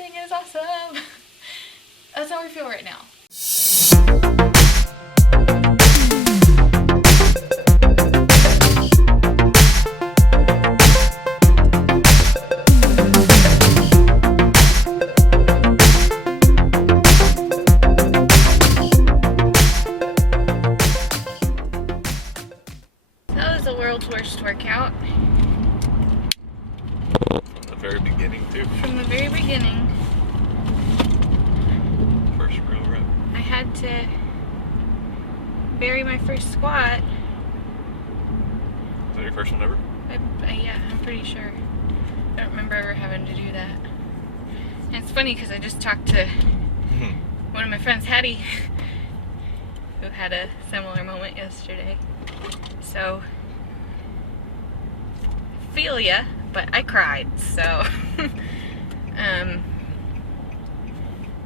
everything is awesome. That's how I feel right now. That was the world's worst workout. From the very beginning, too. From the very beginning. First real rep. I had to bury my first squat. Is that your first one ever? Yeah, I'm pretty sure. I don't remember ever having to do that. And it's funny because I just talked to one of my friends, Hattie, who had a similar moment yesterday. So, feel ya, but I cried, so.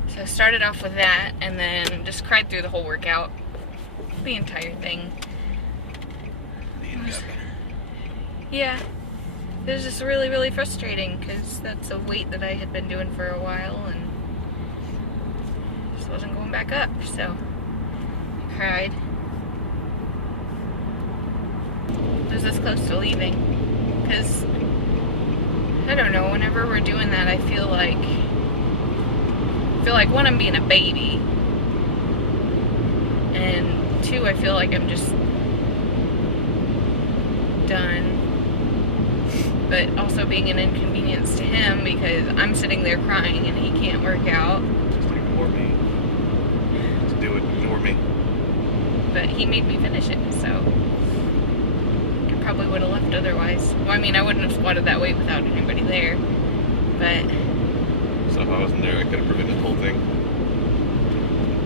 So I started off with that, and then just cried through the whole workout. The entire thing. Yeah. It was just really, really frustrating, because that's a weight that I had been doing for a while, and just wasn't going back up, so I cried. I was this close to leaving, because, I don't know, whenever we're doing that, I feel like one, I'm being a baby, and two, I feel like I'm just done, but also being an inconvenience to him because I'm sitting there crying and he can't work out. Just ignore me. Just do it, ignore me. But he made me finish it, so I probably would have left otherwise. Well, I mean, I wouldn't have squatted that weight without anybody there, but... So if I wasn't there, I could have prevented the whole thing?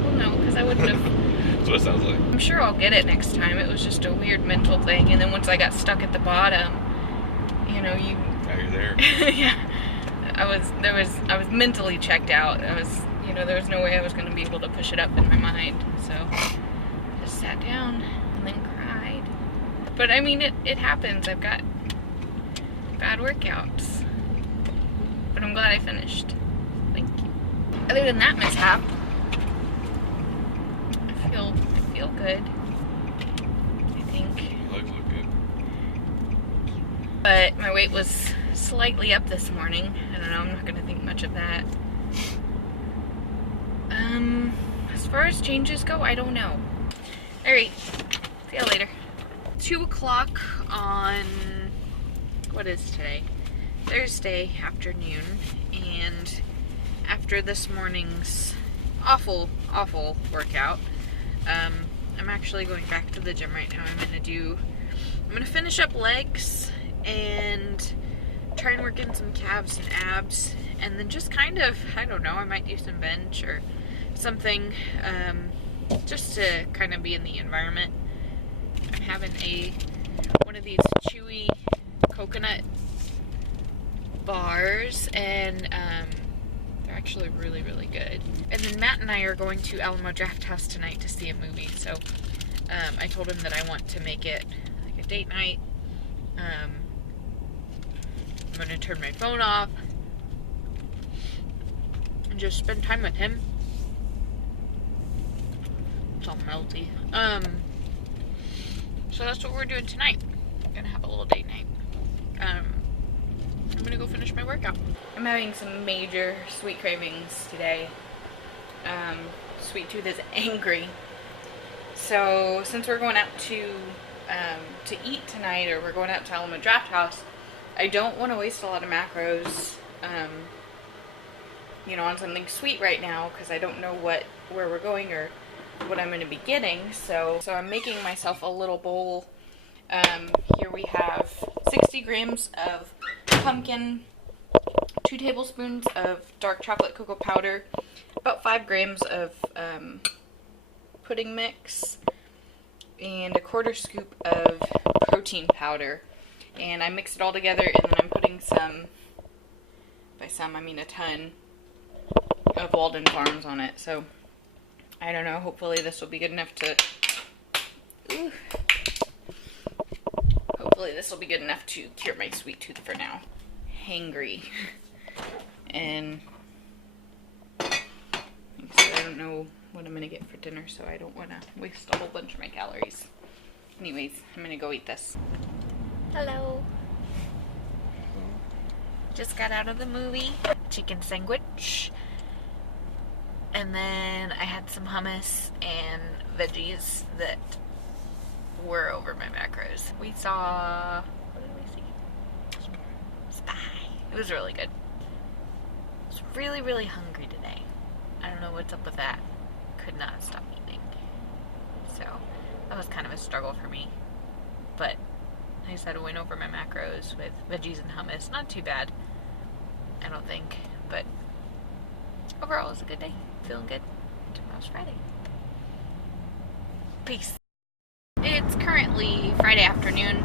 Well, no, because I wouldn't have... That's what it sounds like. I'm sure I'll get it next time. It was just a weird mental thing, and then once I got stuck at the bottom, you know, Now you're there. yeah. I was mentally checked out. There was no way I was going to be able to push it up in my mind, so I just sat down and then cried. But I mean, it happens. I've got bad workouts, but I'm glad I finished. Thank you. Other than that mishap, I feel good, I think. Your legs look good. But my weight was slightly up this morning. I don't know, I'm not going to think much of that. As far as changes go, I don't know. Alright, see you later. 2 o'clock on, what is today? Thursday afternoon, and after this morning's awful workout, I'm actually going back to the gym right now. I'm gonna finish up legs and try and work in some calves and abs, and then just kind of, I don't know, I might do some bench or something, just to kind of be in the environment. I'm having one of these chewy coconut bars, and they're actually really, really good. And then Matt and I are going to Alamo Drafthouse tonight to see a movie, so I told him that I want to make it like a date night. I'm going to turn my phone off and just spend time with him. It's all melty. So that's what we're doing tonight. I'm going to have a little date night. I'm gonna go finish my workout. I'm having some major sweet cravings today. Sweet tooth is angry. So since we're going out to eat tonight, or we're going out to Alamo Drafthouse, I don't want to waste a lot of macros, you know, on something sweet right now, because I don't know where we're going or what I'm going to be getting. So I'm making myself a little bowl. Here we have 60 grams of pumpkin, 2 tablespoons of dark chocolate cocoa powder, about 5 grams of pudding mix, and a 1/4 scoop of protein powder. And I mix it all together, and then I'm putting some, by some I mean a ton, of Walden Farms on it. So I don't know, hopefully this will be good enough to, hopefully this will be good enough to cure my sweet tooth for now. Hangry. And don't know what I'm gonna get for dinner, so I don't want to waste a whole bunch of my calories. Anyways, I'm gonna go eat this. Hello. Just got out of the movie. Chicken sandwich. And then I had some hummus and veggies that were over my macros. We saw, what did we see? Spy. It was really good. I was really, really hungry today. I don't know what's up with that. Could not stop eating. So that was kind of a struggle for me. But like I said, I went over my macros with veggies and hummus. Not too bad, I don't think. But overall, it was a good day. Feeling good. Tomorrow's Friday. Peace. It's currently Friday afternoon,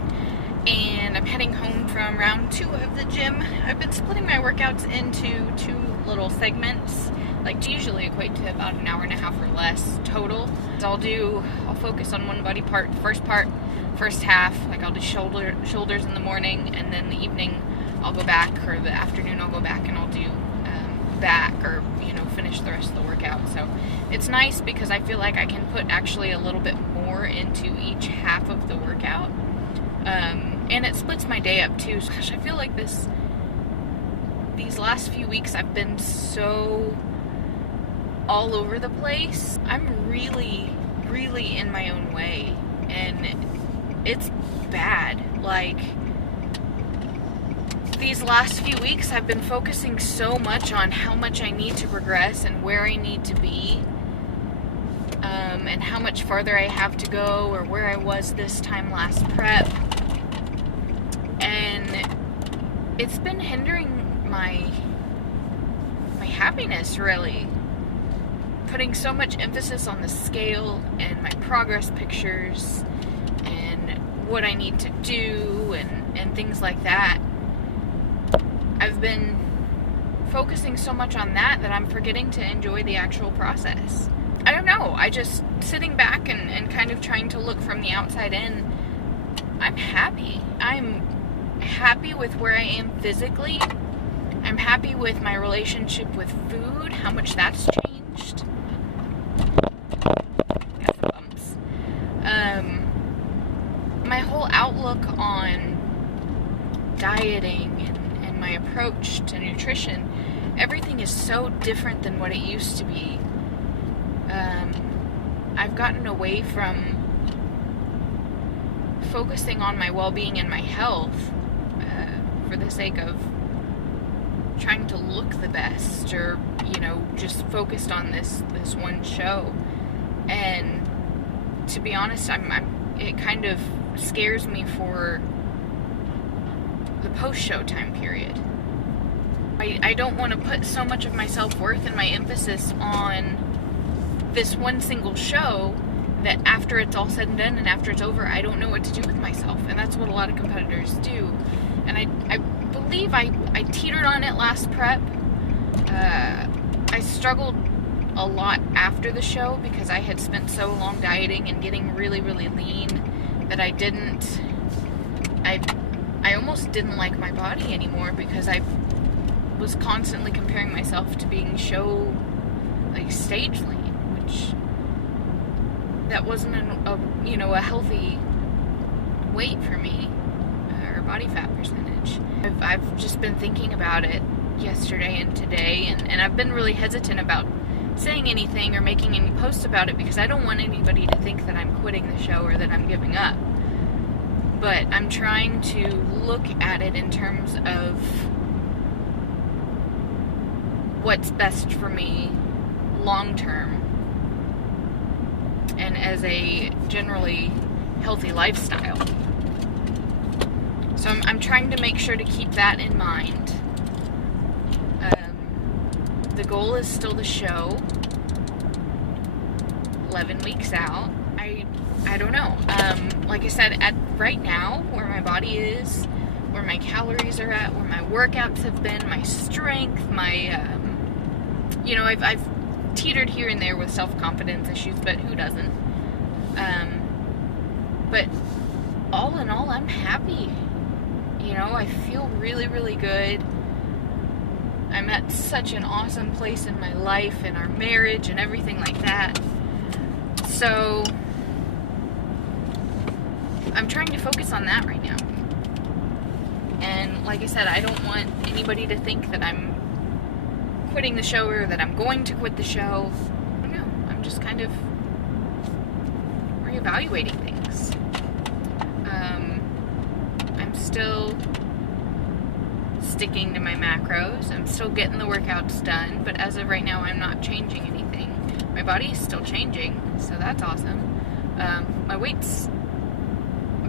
and I'm heading home from round 2 of the gym. I've been splitting my workouts into 2 little segments, like to usually equate to about an hour and a half or less total. So I'll focus on one body part. The first half, like I'll do shoulders in the morning, and then the evening I'll go back, or the afternoon I'll go back and I'll do back, or finish the rest of the workout. So it's nice because I feel like I can put actually a little bit more into each half of the workout, and it splits my day up too. Gosh, I feel like these last few weeks I've been so all over the place. I'm really, really in my own way, and it's bad. Like, these last few weeks I've been focusing so much on how much I need to progress and where I need to be, and how much farther I have to go, or where I was this time last prep, and it's been hindering my happiness, really. Putting so much emphasis on the scale and my progress pictures and what I need to do and things like that. I've been focusing so much on that I'm forgetting to enjoy the actual process. I don't know, I just sitting back and kind of trying to look from the outside in, I'm happy. I'm happy with where I am physically. I'm happy with my relationship with food, how much that's changed. Got some bumps. My whole outlook on dieting and my approach to nutrition, everything is so different than what it used to be. I've gotten away from focusing on my well-being and my health for the sake of trying to look the best, or just focused on this one show. And to be honest, it kind of scares me for the post-show time period. I don't want to put so much of my self-worth and my emphasis on this one single show that after it's all said and done and after it's over, I don't know what to do with myself. And that's what a lot of competitors do. And I believe I teetered on it last prep. I struggled a lot after the show because I had spent so long dieting and getting really, really lean that I almost didn't like my body anymore, because I was constantly comparing myself to being stage lean, which that wasn't a healthy weight for me, or body fat percentage. I've just been thinking about it yesterday and today, and I've been really hesitant about saying anything or making any posts about it because I don't want anybody to think that I'm quitting the show or that I'm giving up. But I'm trying to look at it in terms of what's best for me long term, and as a generally healthy lifestyle. So I'm trying to make sure to keep that in mind. The goal is still the show, 11 weeks out. I don't know. Like I said, at right now, where my body is, where my calories are at, where my workouts have been, my strength, my, I've teetered here and there with self-confidence issues, but who doesn't? But all in all, I'm happy. I feel really, really good. I'm at such an awesome place in my life and our marriage and everything like that. So I'm trying to focus on that right now. And like I said, I don't want anybody to think that I'm quitting the show or that I'm going to quit the show. I don't know. I'm just kind of reevaluating things. I'm still sticking to my macros. I'm still getting the workouts done, but as of right now, I'm not changing anything. My body is still changing, so that's awesome. My weight's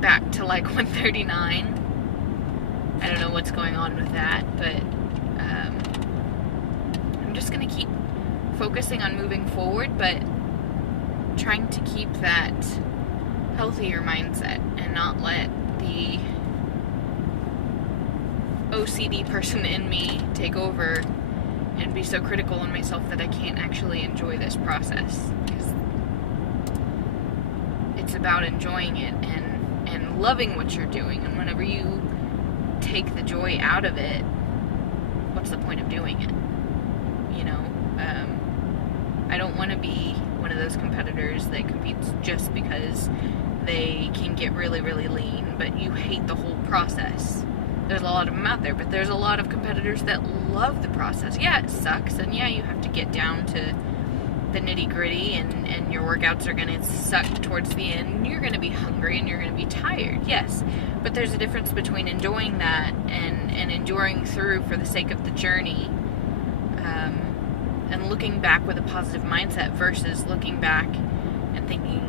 back to like 139. I don't know what's going on with that, but I'm just gonna keep focusing on moving forward, but trying to keep that healthier mindset and not let the OCD person in me take over and be so critical on myself that I can't actually enjoy this process. Because it's about enjoying it and loving what you're doing, and whenever you take the joy out of it, what's the point of doing it? You know, I don't want to be one of those competitors that competes just because they can get really, really lean, but you hate the whole process. There's a lot of them out there, but there's a lot of competitors that love the process. Yeah, it sucks, and yeah, you have to get down to the nitty-gritty, and your workouts are going to suck towards the end. You're going to be hungry, and you're going to be tired, yes. But there's a difference between enjoying that and enduring through for the sake of the journey, and looking back with a positive mindset versus looking back and thinking,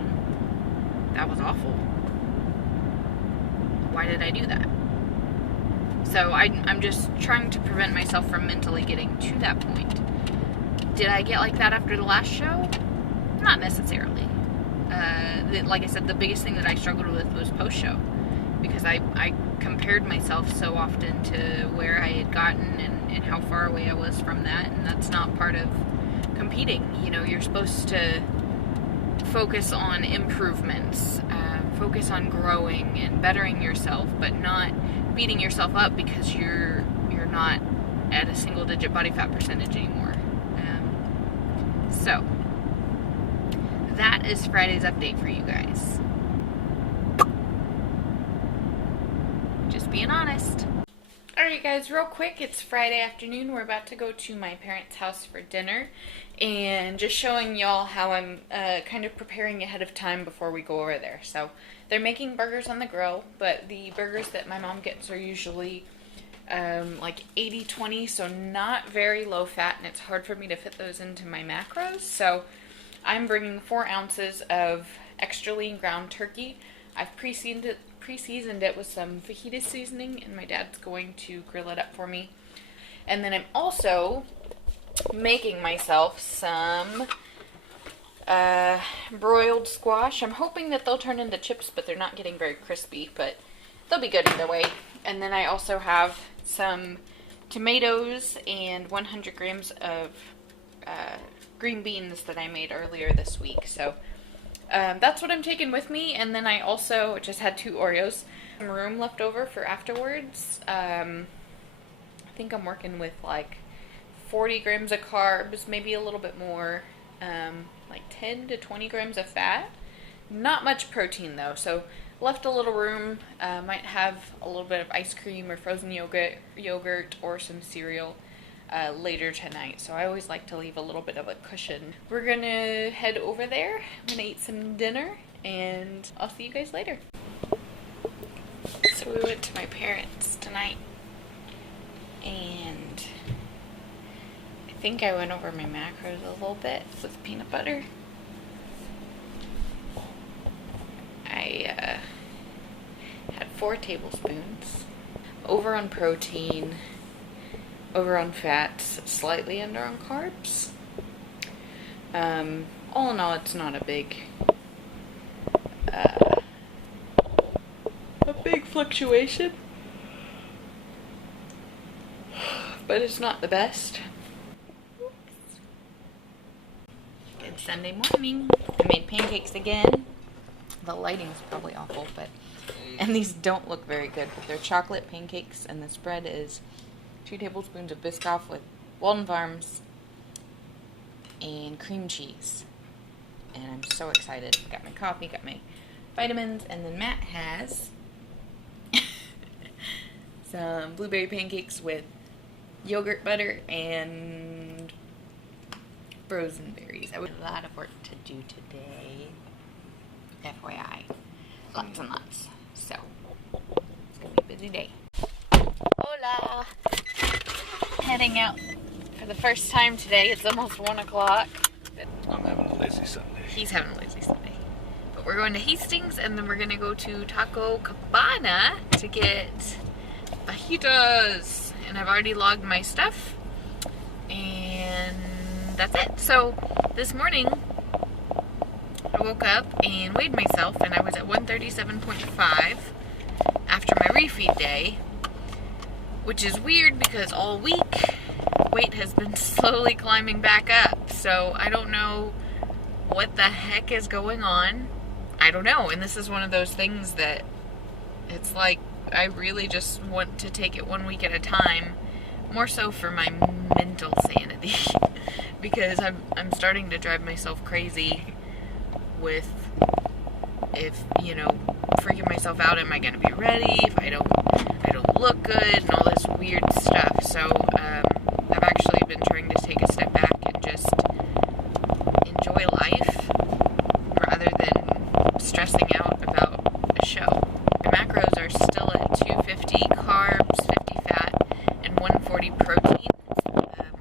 that was awful. Why did I do that? So I'm just trying to prevent myself from mentally getting to that point. Did I get like that after the last show? Not necessarily. Like I said, the biggest thing that I struggled with was post-show, because I compared myself so often to where I had gotten and how far away I was from that, and that's not part of competing. You know, you're supposed to focus on improvements, focus on growing and bettering yourself, but not beating yourself up because you're not at a single-digit body fat percentage anymore. So that is Friday's update for you guys. Just being honest. Alright guys, real quick, it's Friday afternoon. We're about to go to my parents' house for dinner, and just showing y'all how I'm kind of preparing ahead of time before we go over there. So they're making burgers on the grill, but the burgers that my mom gets are usually like 80-20, so not very low fat, and it's hard for me to fit those into my macros. So I'm bringing 4 ounces of extra lean ground turkey. I've pre-seasoned it with some fajita seasoning, and my dad's going to grill it up for me. And then I'm also making myself some broiled squash. I'm hoping that they'll turn into chips, but they're not getting very crispy, but they'll be good either way. And then I also have some tomatoes and 100 grams of green beans that I made earlier this week. So that's what I'm taking with me. And then I also just had 2 Oreos, some room left over for afterwards. I think I'm working with like 40 grams of carbs, maybe a little bit more, like 10 to 20 grams of fat. Not much protein though, so left a little room. Might have a little bit of ice cream or frozen yogurt or some cereal later tonight. So I always like to leave a little bit of a cushion. We're gonna head over there. I'm gonna eat some dinner, and I'll see you guys later. So we went to my parents tonight, and I think I went over my macros a little bit with peanut butter. I had 4 tablespoons. Over on protein, over on fats, slightly under on carbs. All in all, it's not a big fluctuation, but it's not the best. Good Sunday morning. I made pancakes again. The lighting's probably awful, and these don't look very good, but they're chocolate pancakes, and the spread is 2 tablespoons of Biscoff with Walden Farms and cream cheese. And I'm so excited. Got my coffee, got my vitamins, and then Matt has some blueberry pancakes with yogurt butter and frozen berries. I have a lot of work to do today. FYI. Lots and lots. So, it's going to be a busy day. Hola! Heading out for the first time today. It's almost 1 o'clock. I'm having a lazy Sunday. He's having a lazy Sunday. But we're going to Hastings, and then we're going to go to Taco Cabana to get fajitas. And I've already logged my stuff. And that's it. So, this morning, I woke up and weighed myself, and I was at 137.5 after my refeed day, which is weird because all week weight has been slowly climbing back up. So I don't know what the heck is going on. I don't know. And this is one of those things that it's like I really just want to take it 1 week at a time, more so for my mental sanity because I'm starting to drive myself crazy with, if, you know, freaking myself out, am I going to be ready if I don't look good and all this weird stuff. So I've actually been trying to take a step back and just enjoy life rather than stressing out about a show. My macros are still at 250 carbs, 50 fat, and 140 protein.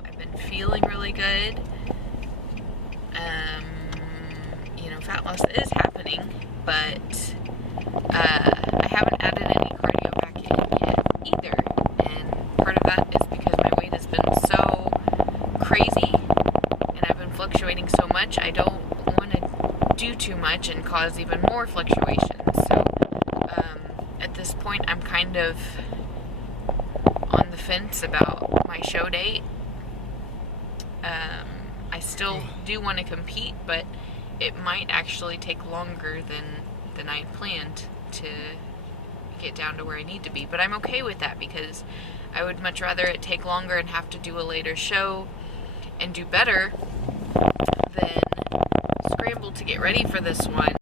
I've been feeling really good. You know, fat loss is happening, but I haven't added any cardio back in yet either, and part of that is because my weight has been so crazy, and I've been fluctuating so much, I don't want to do too much and cause even more fluctuations. So at this point, I'm kind of on the fence about my show date. I still do want to compete, but it might actually take longer than I had planned to get down to where I need to be. But I'm okay with that because I would much rather it take longer and have to do a later show and do better than scramble to get ready for this one.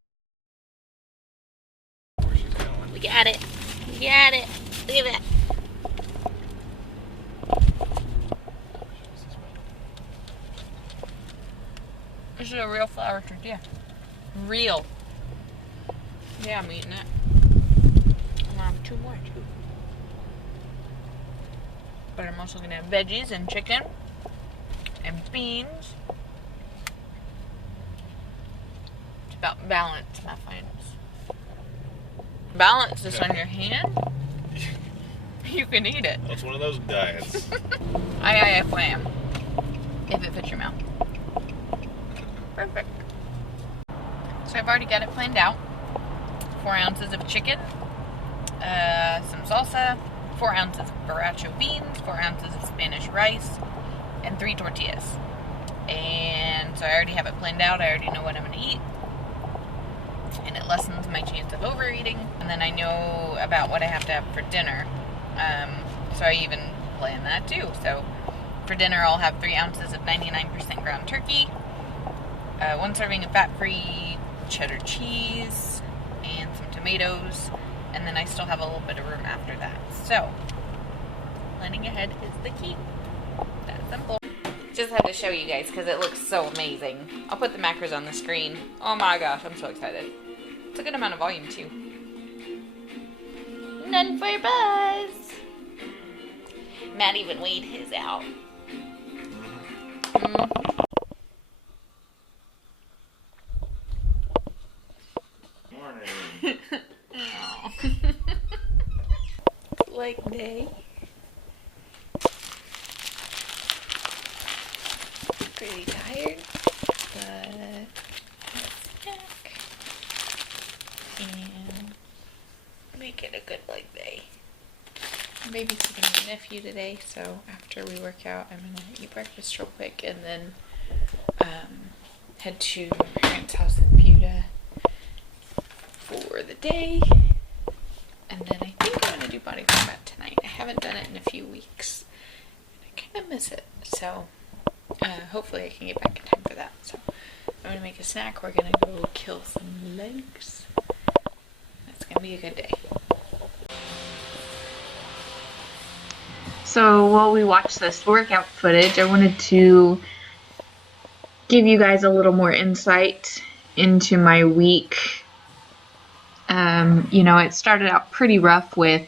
We got it. We got it. Look at that. This is a real flour tortilla. Real. Yeah, I'm eating it. I'm gonna have 2 more too. But I'm also gonna have veggies and chicken and beans. It's about balance, my friends. Balance this on your hand. You can eat it. That's one of those diets. Iifym. If it fits your mouth. Perfect. So I've already got it planned out. 4 ounces of chicken, some salsa, 4 ounces of borracho beans, 4 ounces of Spanish rice, and 3 tortillas. And so I already have it planned out. I already know what I'm going to eat. And it lessens my chance of overeating. And then I know about what I have to have for dinner. So I even plan that too. So for dinner, I'll have 3 ounces of 99% ground turkey, 1 serving of fat-free cheddar cheese, and some tomatoes, and then I still have a little bit of room after that. So, planning ahead is the key. That's simple. Just had to show you guys because it looks so amazing. I'll put the macros on the screen. Oh my gosh, I'm so excited. It's a good amount of volume too. None for Buzz. Matt even weighed his out. Leg day. Pretty tired, but let's snack and make it a good leg day. I'm babysitting my nephew today, so after we work out, I'm gonna eat breakfast real quick and then head to my parents' house in Buda for the day. And then I think I'm going to do body combat tonight. I haven't done it in a few weeks. I kind I miss it. So hopefully I can get back in time for that. So I'm gonna make a snack. We're gonna go kill some legs. It's gonna be a good day. So while we watch this workout footage, I wanted to give you guys a little more insight into my week. You know, it started out pretty rough with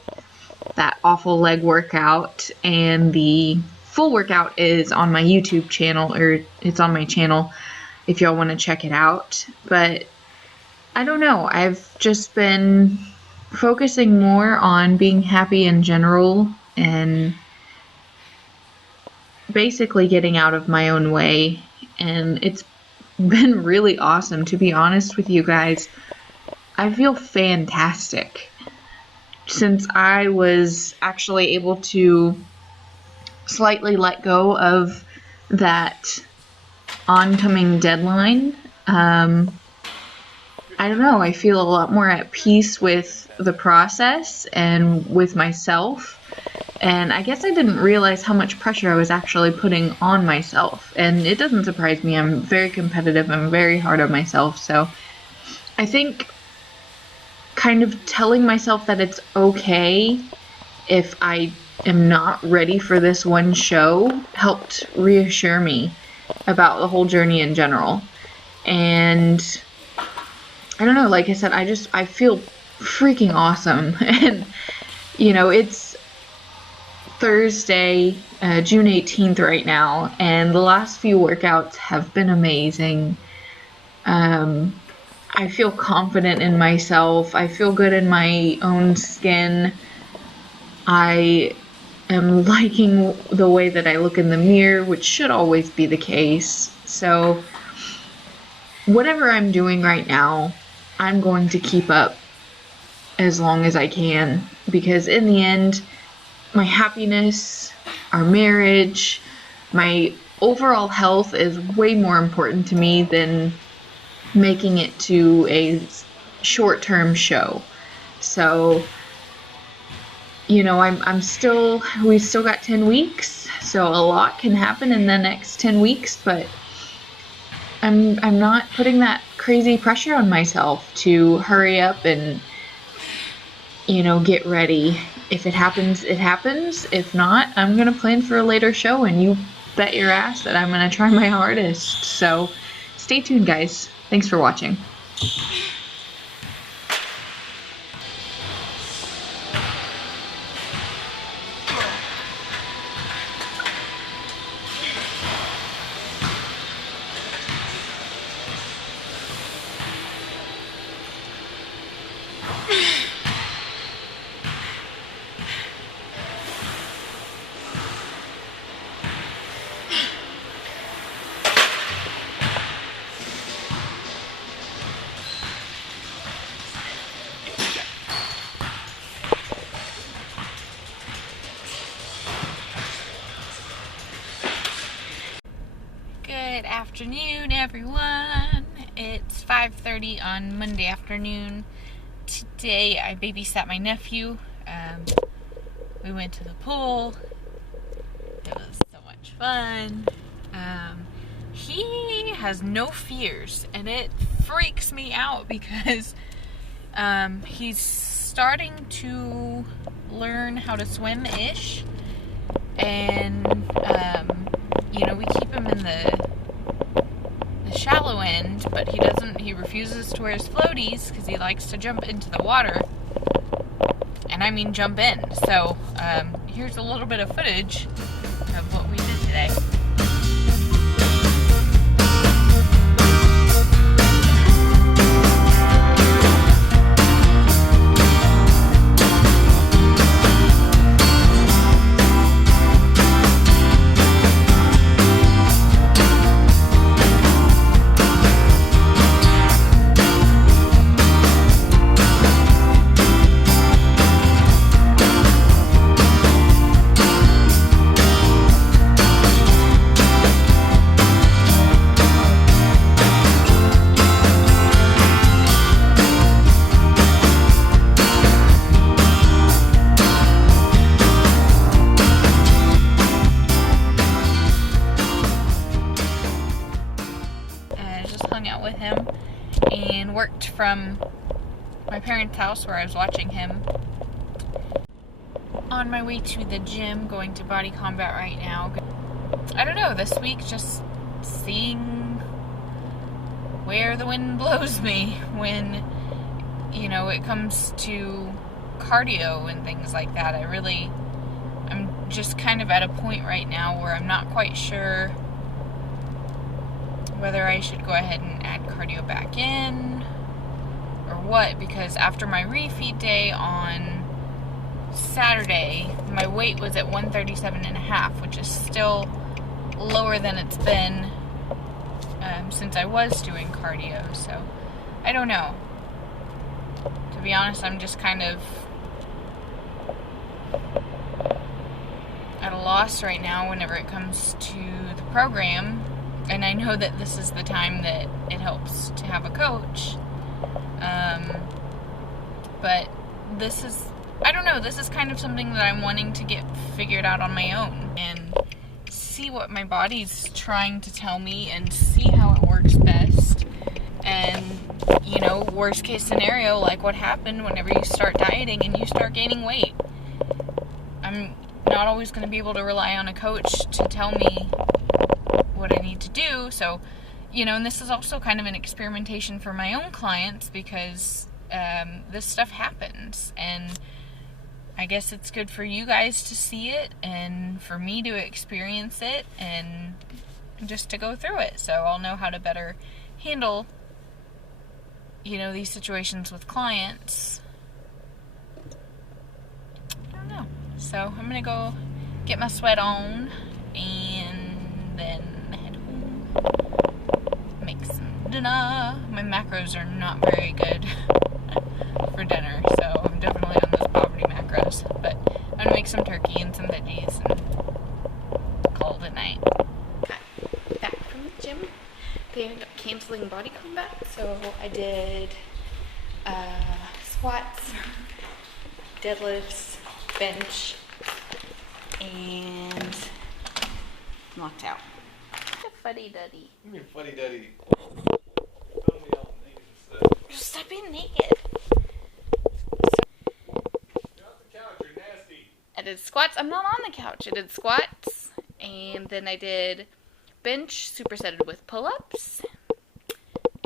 that awful leg workout, and the full workout is on my YouTube channel, or it's on my channel if y'all want to check it out. But I don't know, I've just been focusing more on being happy in general and basically getting out of my own way, and it's been really awesome. To be honest with you guys, I feel fantastic since I was actually able to slightly let go of that oncoming deadline. I don't know, I feel a lot more at peace with the process and with myself. And I guess I didn't realize how much pressure I was actually putting on myself. And it doesn't surprise me. I'm very competitive. I'm very hard on myself. So I think kind of telling myself that it's okay if I am not ready for this one show helped reassure me about the whole journey in general. And I don't know, like I said, I feel freaking awesome. And, you know, it's Thursday, June 18th right now, and the last few workouts have been amazing. I feel confident in myself. I feel good in my own skin. I am liking the way that I look in the mirror, which should always be the case. So whatever I'm doing right now, I'm going to keep up as long as I can, because in the end, my happiness, our marriage, my overall health is way more important to me than making it to a short-term show. So, you know, we still got 10 weeks, so a lot can happen in the next 10 weeks, but I'm not putting that crazy pressure on myself to hurry up and, you know, get ready. If it happens, it happens. If not, I'm gonna plan for a later show, and you bet your ass that I'm gonna try my hardest. So stay tuned, guys. Thanks for watching. Good afternoon, everyone. It's 5:30 on Monday afternoon. Today I babysat my nephew. We went to the pool. It was so much fun. He has no fears, and it freaks me out because he's starting to learn how to swim-ish, and you know, we keep him in the shallow end, but he refuses to wear his floaties because he likes to jump into the water, and I mean jump in. So here's a little bit of footage of what we did today. hung out with him, and worked from my parents' house where I was watching him. On my way to the gym, going to Body Combat right now. I don't know, this week just seeing where the wind blows me when, you know, it comes to cardio and things like that. I'm just kind of at a point right now where I'm not quite sure whether I should go ahead and add cardio back in or what, because after my refeed day on Saturday, my weight was at 137.5, which is still lower than it's been since I was doing cardio, so I don't know. To be honest, I'm just kind of at a loss right now whenever it comes to the program, and I know that this is the time that it helps to have a coach, but this is, I don't know, this is kind of something that I'm wanting to get figured out on my own and see what my body's trying to tell me and see how it works best. And, you know, worst case scenario, like what happened whenever you start dieting and you start gaining weight. I'm not always going to be able to rely on a coach to tell me what I need to do. So, you know, and this is also kind of an experimentation for my own clients because this stuff happens, and I guess it's good for you guys to see it and for me to experience it and just to go through it, so I'll know how to better handle, you know, these situations with clients. I don't know. So I'm gonna go get my sweat on and then head home, make some dinner. My macros are not very good for dinner, so I'm definitely on those poverty macros, but I'm gonna make some turkey and some veggies and call it a night. Back from the gym. They ended up canceling Body Combat, so I did squats, deadlifts, bench, and knocked out. The fuddy-duddy. Come here, fuddy-duddy. Just stop being naked. I did squats. I'm not on the couch. I did squats, and then I did bench supersetted with pull-ups,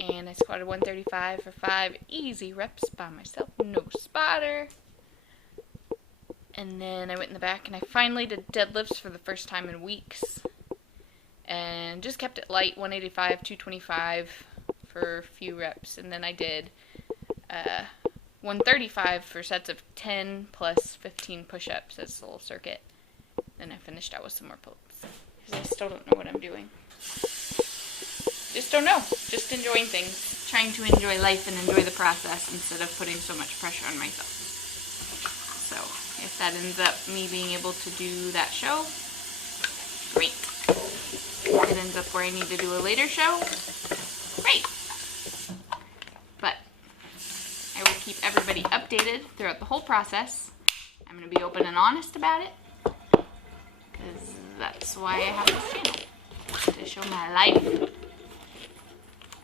and I squatted 135 for 5 easy reps by myself, no spotter. And then I went in the back and I finally did deadlifts for the first time in weeks, and just kept it light, 185, 225 for a few reps, and then I did 135 for sets of 10 plus 15 push-ups as a little circuit. Then I finished out with some more pull-ups, because I still don't know what I'm doing. Just don't know. Just enjoying things. Trying to enjoy life and enjoy the process instead of putting so much pressure on myself. So, if that ends up me being able to do that show, great. If it ends up where I need to do a later show, great. But I will keep everybody updated throughout the whole process. I'm going to be open and honest about it, because that's why I have this channel, to show my life,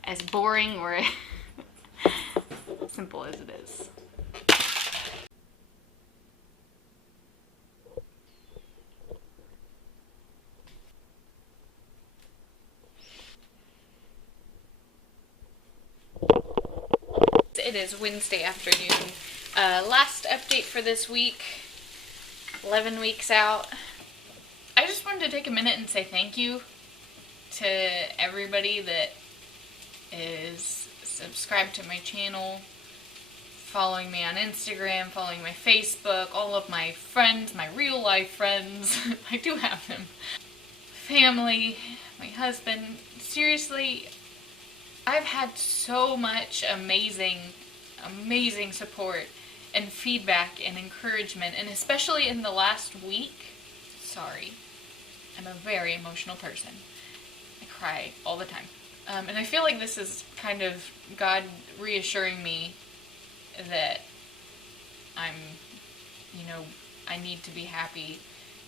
as boring or simple as it is. It is Wednesday afternoon. Last update for this week, 11 weeks out. I just wanted to take a minute and say thank you to everybody that is subscribed to my channel, following me on Instagram, following my Facebook, all of my friends, my real life friends. I do have them. Family, my husband. Seriously, I've had so much amazing support and feedback and encouragement, and especially in the last week. Sorry, I'm a very emotional person. I cry all the time. And I feel like this is kind of God reassuring me that I need to be happy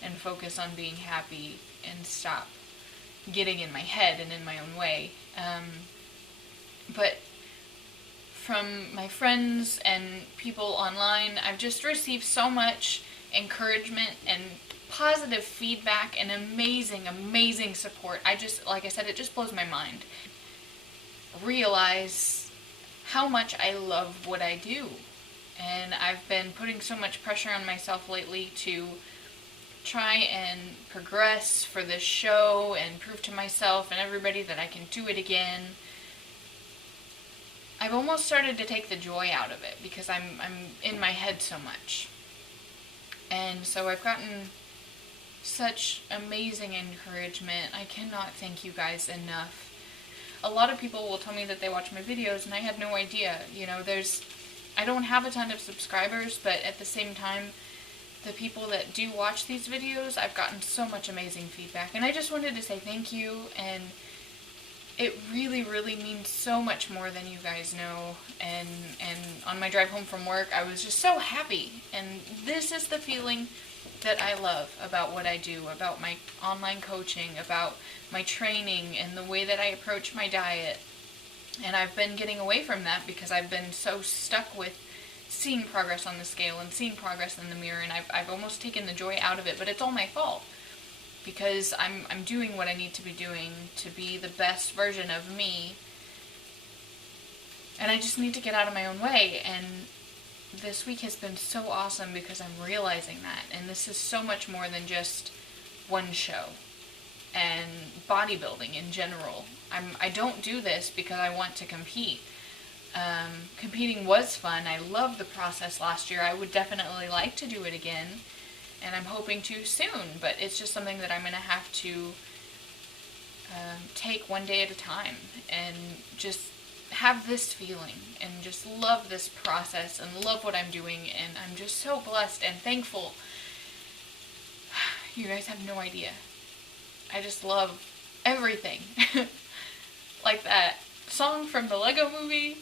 and focus on being happy and stop getting in my head and in my own way. but from my friends and people online, I've just received so much encouragement and positive feedback and amazing support. Like I said, it just blows my mind. Realize how much I love what I do. And I've been putting so much pressure on myself lately to try and progress for this show and prove to myself and everybody that I can do it again. I've almost started to take the joy out of it because I'm in my head so much. And so I've gotten such amazing encouragement. I cannot thank you guys enough. A lot of people will tell me that they watch my videos and I had no idea. You know, I don't have a ton of subscribers, but at the same time, the people that do watch these videos, I've gotten so much amazing feedback. And I just wanted to say thank you, and it really means so much more than you guys know. And on my drive home from work, I was just so happy. And this is the feeling that I love about what I do, about my online coaching, about my training, and the way that I approach my diet. And I've been getting away from that because I've been so stuck with seeing progress on the scale and seeing progress in the mirror, and I've almost taken the joy out of it, but it's all my fault. Because I'm doing what I need to be doing to be the best version of me. And I just need to get out of my own way. And this week has been so awesome because I'm realizing that. And this is so much more than just one show. And bodybuilding in general. I don't do this because I want to compete. Competing was fun. I loved the process last year. I would definitely like to do it again. And I'm hoping to soon, but it's just something that I'm going to have to take one day at a time and just have this feeling and just love this process and love what I'm doing, and I'm just so blessed and thankful. You guys have no idea. I just love everything. Like that song from the Lego movie,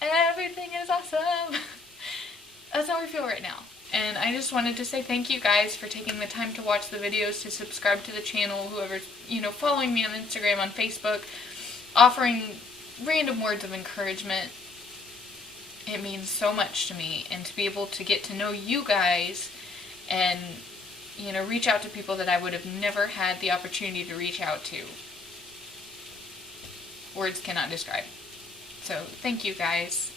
everything is awesome. That's how I feel right now. And I just wanted to say thank you guys for taking the time to watch the videos, to subscribe to the channel, whoever's, following me on Instagram, on Facebook, offering random words of encouragement. It means so much to me, and to be able to get to know you guys and, reach out to people that I would have never had the opportunity to reach out to. Words cannot describe. So thank you guys.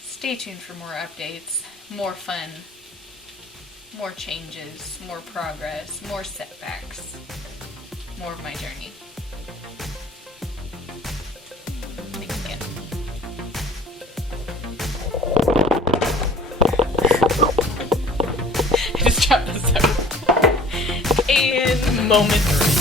Stay tuned for more updates. More fun, more changes, more progress, more setbacks, more of my journey. Thanks again. I just dropped this out. And moment.